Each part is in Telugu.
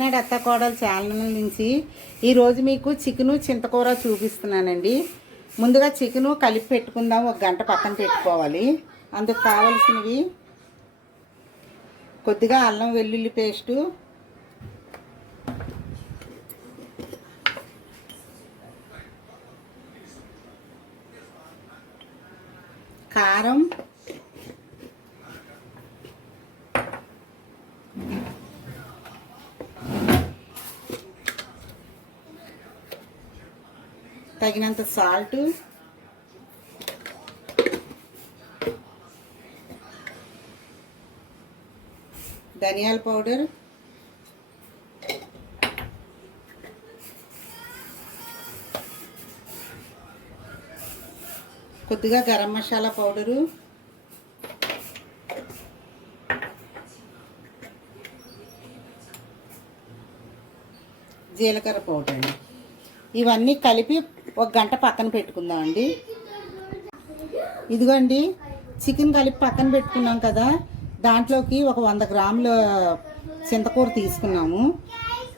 నాడు అత్త కోడలు ఛానల్ నుంచి ఈరోజు మీకు చికెను చింతకూర చూపిస్తున్నానండి. ముందుగా చికెను కలిపి పెట్టుకుందాం ఒక గంట పక్కన పెట్టుకోవాలి. అందుకు కావలసినవి కొద్దిగా అల్లం వెల్లుల్లి పేస్టు కారం తగినంత సాల్ట్. ధనియాల పౌడర్. కొద్దిగా గరం మసాలా పౌడరు. జీలకర్ర పౌడర్ అండి. ఇవన్నీ కలిపి ఒక గంట పక్కన పెట్టుకుందామండి. ఇదిగోండి చికెన్ కలిపి పక్కన పెట్టుకున్నాం కదా. దాంట్లోకి ఒక వంద గ్రాముల చింతకూర తీసుకున్నాము.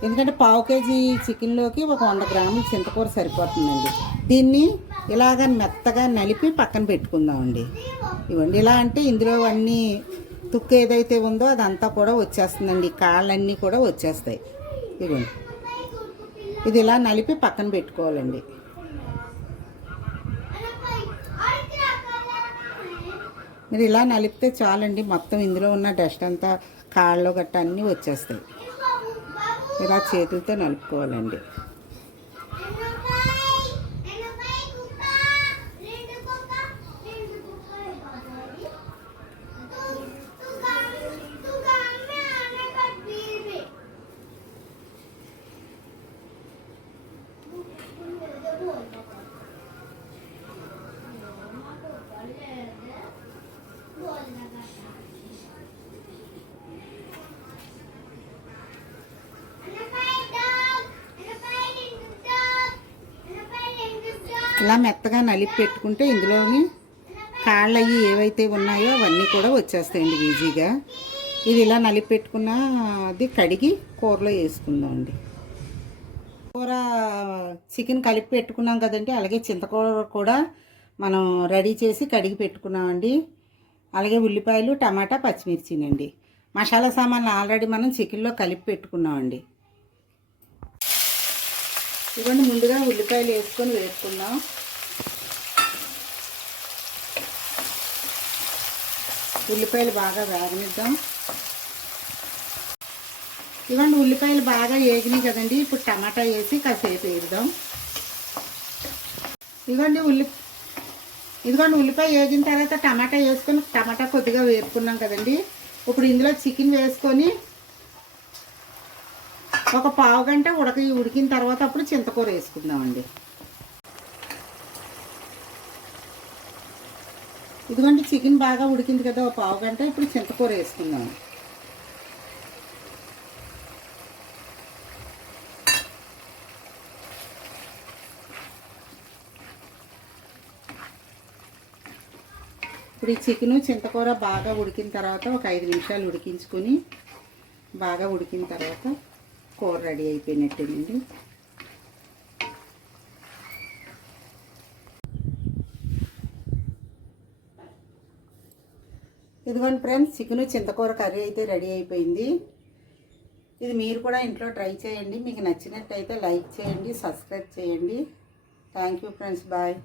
ఎందుకంటే పావు కేజీ చికెన్లోకి ఒక వంద గ్రాముల చింతకూర సరిపోతుందండి. దీన్ని ఇలాగ మెత్తగా నలిపి పక్కన పెట్టుకుందామండి. ఇవ్వండి ఇలా అంటే ఇందులో అన్నీ తుక్కు ఏదైతే ఉందో అదంతా కూడా వచ్చేస్తుందండి. కాళ్ళన్నీ కూడా వచ్చేస్తాయి. ఇవ్వండి. ఇది ఇలా నలిపి పక్కన పెట్టుకోవాలండి. మీరు ఇలా నలిపితే చాలండి. మొత్తం ఇందులో ఉన్న డస్ట్ అంతా కాళ్ళు గట్ట అన్నీ వచ్చేస్తాయి. ఇలా చేతులతో నలుపుకోవాలండి. ఇలా మెత్తగా నలిపి పెట్టుకుంటే ఇందులోని కాళ్ళు అవి ఏవైతే ఉన్నాయో అవన్నీ కూడా వచ్చేస్తాయండి ఈజీగా. ఇది ఇలా నలిపి పెట్టుకున్న అది కడిగి కూరలో వేసుకుందామండి కూర చికెన్ కలిపి పెట్టుకున్నాం కదండి అలాగే చింతకూర కూడా మనం రెడీ చేసి కడిగి పెట్టుకున్నామండి అలాగే ఉల్లిపాయలు టమాటా పచ్చిమిర్చినండి. మసాలా సామాన్లు ఆల్రెడీ మనం చికెన్లో కలిపి పెట్టుకున్నామండి ఇవన్నీ ముందుగా ఉల్లిపాయలు వేసుకొని వేసుకుందాం ఉల్లిపాయలు బాగా వేగనిద్దాం. ఇవన్నీ ఉల్లిపాయలు బాగా వేగినాయి కదండి ఇప్పుడు టమాటా వేసి కాసేపు వేద్దాం. ఇదిగోండి ఉల్లి ఇదిగోండి ఉల్లిపాయ వేగిన తర్వాత టమాటా వేసుకొని టమాటా కొద్దిగా వేసుకున్నాం కదండి. ఇప్పుడు ఇందులో చికెన్ వేసుకొని ఒక పావు గంట ఉడక ఉడికిన తర్వాత అప్పుడు చింతకూర వేసుకుందామండి. ఇదిగోండి చికెన్ బాగా ఉడికింది కదా ఒక పావు గంట ఇప్పుడు చింతకూర వేసుకుందాం. ఇప్పుడు ఈ చికెను చింతకూర బాగా ఉడికిన తర్వాత ఒక ఐదు నిమిషాలు ఉడికించుకొని బాగా ఉడికిన తర్వాత కూర రెడీ అయిపోయినట్టేనండి. ఇదిగోండి ఫ్రెండ్స్ చికెన్ చింతకూర కర్రీ అయితే రెడీ అయిపోయింది. ఇది మీరు కూడా ఇంట్లో ట్రై చేయండి. మీకు నచ్చినట్టయితే లైక్ చేయండి సబ్స్క్రైబ్ చేయండి. Thank you friends bye.